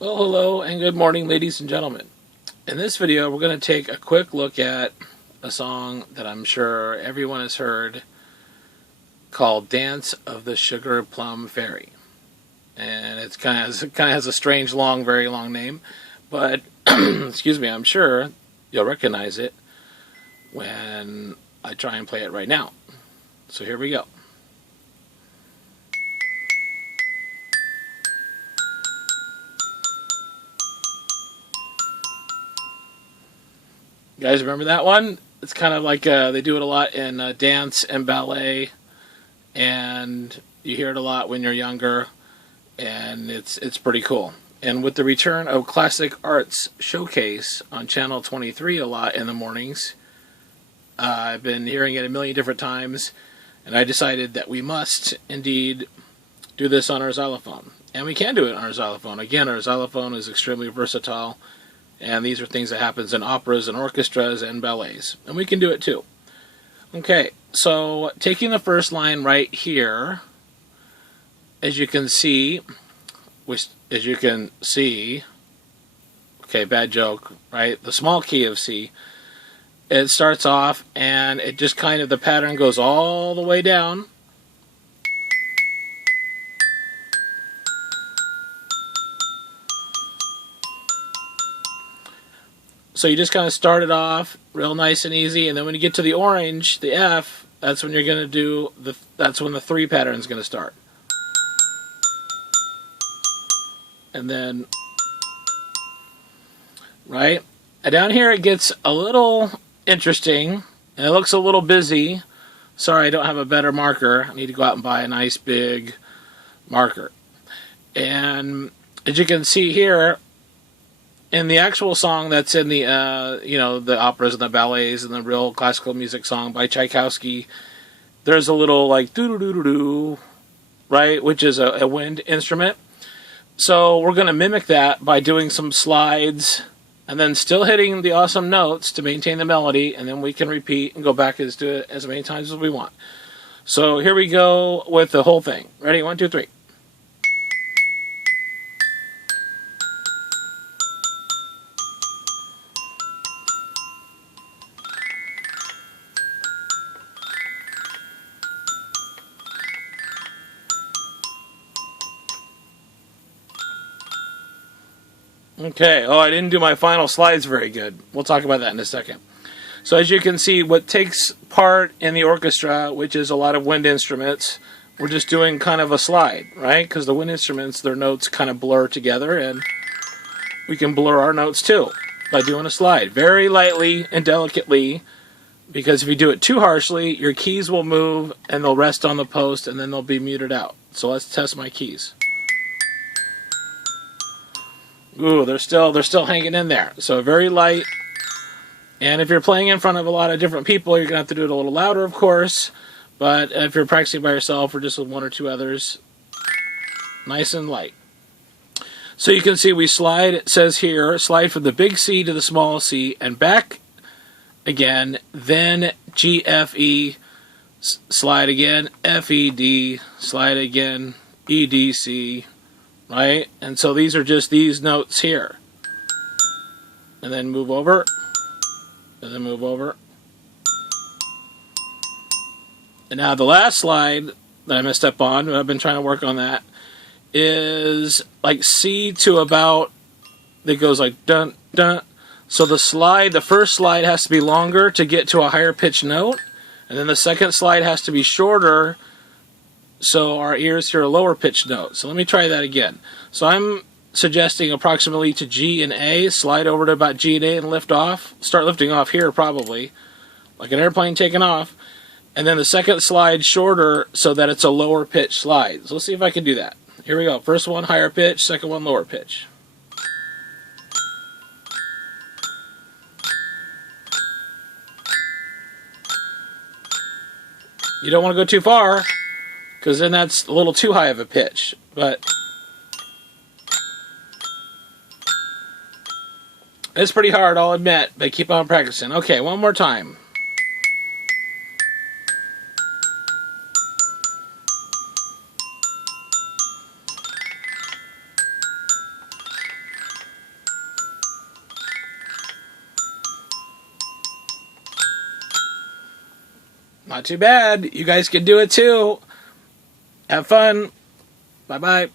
Well, hello and good morning, ladies and gentlemen. In this video, we're going to take a quick look at a song that I'm sure everyone has heard called Dance of the Sugar Plum Fairy. And it kind of has a strange, very long name, but excuse me, I'm sure you'll recognize it when I try and play it right now. So here we go. You guys remember that one? It's kind of like they do it a lot in dance and ballet, and you hear it a lot when you're younger, and it's pretty cool. And with the return of Classic Arts Showcase on Channel 23 a lot in the mornings, I've been hearing it a million different times, and I decided that we must indeed do this on our xylophone. And we can do it on our xylophone. Again, our xylophone is extremely versatile. And these are things that happens in operas and orchestras and ballets. And we can do it too. Okay, so taking the first line right here, as you can see, okay, bad joke, right? The small key of C, it starts off and it just kind of, the pattern goes all the way down. So you just kind of start it off real nice and easy, and then when you get to the orange, the F, that's when you're going to do that's when the 3 pattern is going to start. And then, right? And down here it gets a little interesting, and it looks a little busy. Sorry, I don't have a better marker. I need to go out and buy a nice big marker. And as you can see here, in the actual song that's in the, the operas and the ballets and the real classical music song by Tchaikovsky, there's a little like doo-doo-doo-doo-doo, right, which is a wind instrument. So we're going to mimic that by doing some slides and then still hitting the awesome notes to maintain the melody, and then we can repeat and go back and do it as many times as we want. So here we go with the whole thing. Ready? 1, 2, 3. Okay, I didn't do my final slides very good. We'll talk about that in a second. So as you can see, what takes part in the orchestra, which is a lot of wind instruments, we're just doing kind of a slide, right? Because the wind instruments, their notes kind of blur together, and we can blur our notes too by doing a slide. Very lightly and delicately, because if you do it too harshly, your keys will move and they'll rest on the post and then they'll be muted out. So let's test my keys. Ooh, they're still hanging in there. So very light. And if you're playing in front of a lot of different people, you're going to have to do it a little louder, of course. But if you're practicing by yourself or just with 1 or 2 others, nice and light. So you can see we slide, it says here, slide from the big C to the small c and back again, then G, F, E, slide again, F, E, D, slide again, E, D, C, right? And so these are just these notes here. And then move over, and then move over. And now the last slide that I messed up on, I've been trying to work on that, is like C to about, it goes like dun, dun. So the first slide has to be longer to get to a higher pitched note, and then the second slide has to be shorter so our ears hear a lower pitched note. So let me try that again. So I'm suggesting approximately to G and A, slide over to about G and A and lift off. Start lifting off here probably, like an airplane taking off. And then the second slide shorter so that it's a lower pitch slide. So let's see if I can do that. Here we go. First one higher pitch, second one lower pitch. You don't want to go too far, because then that's a little too high of a pitch. But it's pretty hard, I'll admit, but keep on practicing. Okay, one more time. Not too bad. You guys can do it too. Have fun. Bye-bye.